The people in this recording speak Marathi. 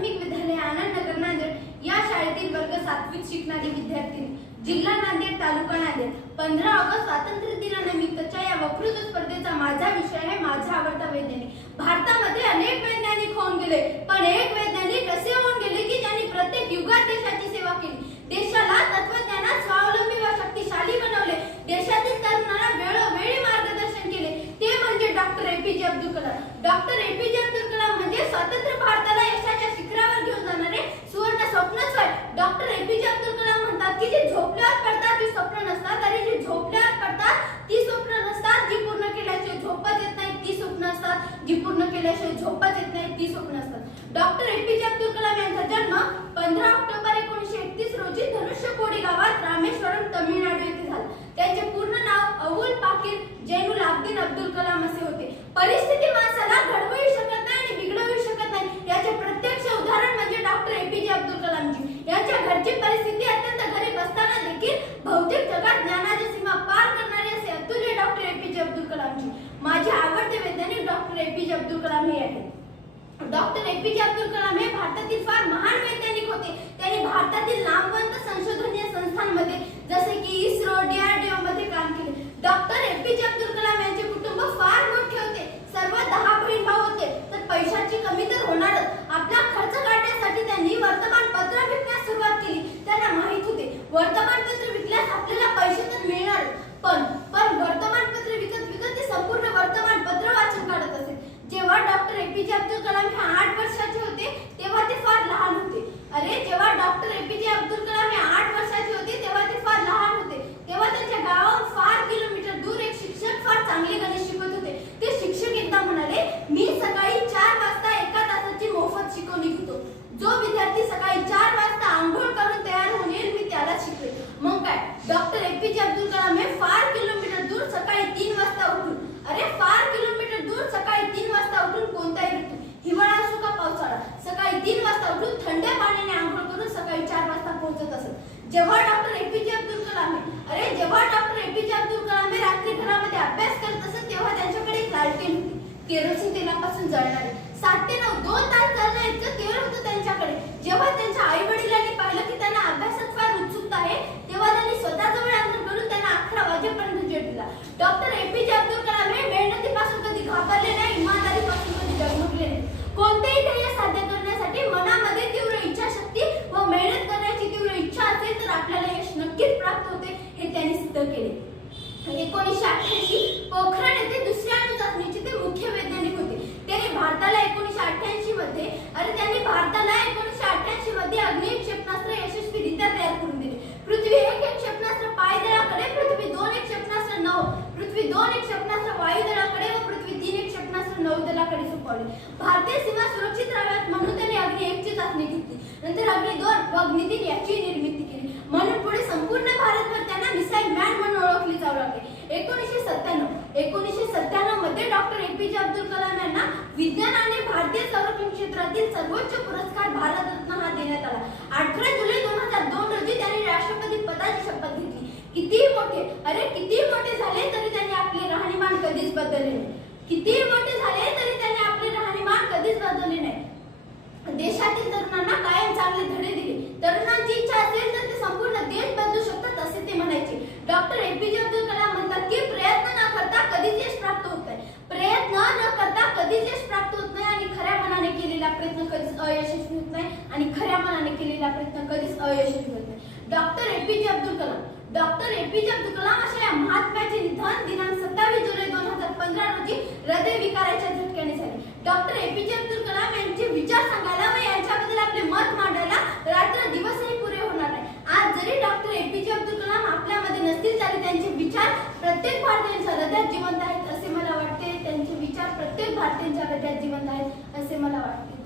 प्राथमिक विद्यालय आनंद नगर नांदेड या शाळेतील वर्ग सातवीत शिकणारी विद्यार्थी जिल्हा नांदेड तालुका नांदेड. पंधरा ऑगस्ट स्वातंत्र्य दिनानिमित्तच्या या वक्तृत्व स्पर्धेचा माझा विषय आहे माझा आवडता वैज्ञानिक. भारतामध्ये अनेक वैज्ञानिक होऊन गेले पण एक वैज्ञानिक असे होऊन गेले की ज्यांनी प्रत्येक युगात देशाची सेवा केली. देशाला तत्वज्ञानात स्वावलंबी व शक्तिशाली बनवले. देशातील तरुणांना वेळोवेळी मार्गदर्शन केले. ते म्हणजे doctor APJ Abdul Kalam. Doctor APJ Jainul Abdeen Abdul Kalam असे होते. परिस्थिती माणसाला घडवू शकत नाही आणि बिघडवू शकत नाही. याचे प्रत्यक्ष उदाहरण म्हणजे डॉक्टर एपीजे अब्दुल कलामजी. यांच्या घरची परिस्थिती अत्यंत घरी बसताना देखील भौतिक जगात ज्ञानाची सीमा पार करणारे असे अतुल्य डॉक्टर एपीजे अब्दुल कलामजी. माझे आवडते वैज्ञानिक डॉक्टर एपीजे अब्दुल कलाम हे आहेत. डॉक्टर एपीजे अब्दुल कलाम हे भारतातील फार महान वैज्ञानिक होते. त्यांनी भारतातील नामवंत संशोधनीय संस्थांमध्ये जसे की ISRO वर्तमानपत्र APJ Abdul Kalam हे फार किलोमीटर दूर सकाळी तीन वाजता उठून अरे फार किलोमीटर दूर सकाळी तीन वाजता उठून कोणताही ऋतू हिवाळा असो का पावसाळा सकाळी तीन वाजता उठून थंड पाण्याने आंघोळ करून सकाळी चार वाजता पोहोचत असत. जेव्हा डॉक्टर एपीजे अब्दुल कलाम हे अरे जेव्हा डॉक्टर एपीजे अब्दुल कलाम हे रात्री घरामध्ये अभ्यास करत असत तेव्हा त्यांच्याकडे एक लालटेन होती. केरोसिन तेलापासून जळणारे. सात ते नऊ दोन तास चालणं इतकं तेल होतं त्यांच्याकडे. जेव्हा त्यांच्या आई वडिलांनी पाहिलं की त्यांना अभ्यासात फार उत्सुकता आहे तेव्हा त्यांनी स्वतःजवळ अंतर करून त्यांना अकरा वाजेपर्यंत जेट दिला डॉक्टर एपीजे अब्दुल कलाम हे मेहनतीपासून कधी घाबरले नाही इमानदारीपासून कधी डगमगले नाही कोणतेही ध्येय साध्य करण्यासाठी मनामध्ये तीव्र इच्छाशक्ती व मेहनत करण्याची तीव्र इच्छा असेल तर आपल्याला यश नक्कीच प्राप्त होते हे त्यांनी सिद्ध केले एकोणीसशे अठ्ठ्याऐंशी पोखरण येथे दुसऱ्या अणु चाचणीचे ते मुख्य वैज्ञानिक होते. त्यांनी भारताला एकोणीसशे अठ्ठ्याऐंशी मध्ये आणि त्यांनी भारताला एकोणीसशे अठ्ठ्याऐंशी मध्ये अग्नी क्षेपणास्त्र यशस्वीरित्या तयार करून दिले. पृथ्वी एक एक क्षेपणास्त्र पायदळाकडे पृथ्वी दोन एक क्षेपणास्त्र नौ पृथ्वी दोन एक क्षेपणास्त्र वायुदलाकडे व पृथ्वी तीन एक क्षेपणास्त्र नौदलाकडे सोपवले. भारतीय सीमा सुरक्षित राहाव्यात म्हणून त्यांनी अग्नी एक ची चाचणी घेतली. नंतर अग्नी दोन व अग्नी तीन याची निर्मिती केली. म्हणून पुढे संपूर्ण भारत त्यांना मिसाईल मॅन म्हणून ओळखले जाऊ लागले एकोणीसशे सत्त्याण्णव एकोणीसशे सत्त्याण्णवमध्ये डॉक्टर एपीजे अब्दुल कलाम यांना विज्ञान आणि भारतीय संरक्षण क्षेत्रातील सर्वोच्च पुरस्कार भारतरत्न हा देण्यात आला. अठरा जुलै दोन हजार दोन रोजी त्यांनी राष्ट्रपती पदाची शपथ घेतली. कितीही मोठे अरे कितीही मोठे झाले तरी त्यांनी आपले राहणीमान कधीच बदलले नाही. कितीही मोठे झाले तरी त्यांनी आपले राहणीमान कधीच बदलले नाही. देशातील तरुणांना कायम चांगले धडे दिले. तरुणांची इच्छा असेल तर ते संपूर्ण देश बदलू शकतात असे ते म्हणायचे डॉक्टर एपीजे अब्दुल कलाम म्हणतात की प्रयत्न न करता कधीच यश प्राप्त होत नाही प्रयत्न न करता कधीच यश प्राप्त होत नाही आणि खऱ्या मनाने केलेला प्रयत्न कधीच अयशस्वी होत नाही आणि खऱ्या मनाने केलेला प्रयत्न कधीच अयशस्वी होत नाही. Doctor APJ Abdul Kalam doctor APJ Abdul Kalam अशा या महात्म्याचे निधन दिनांक सत्तावीस जुलै दोन हजार पंधरा रोजी हृदय विकाराच्या झटक्याने झाले. डॉक्टर एपीजे अब्दुल कलाम यांचे विचार सांगायला व यांच्याबद्दल आपले मत मांडायला रात्र दिवसही पुरे होणार नाही. आज जरी डॉक्टर एपीजे अब्दुल कलाम आपल्यामध्ये नसतील तरी त्यांचे विचार प्रत्येक भारतीयांच्या हृदयात जिवंत आहेत असे मला वाटते. त्यांचे विचार प्रत्येक भारतीयांच्या हृदयात जिवंत आहेत असे मला वाटते.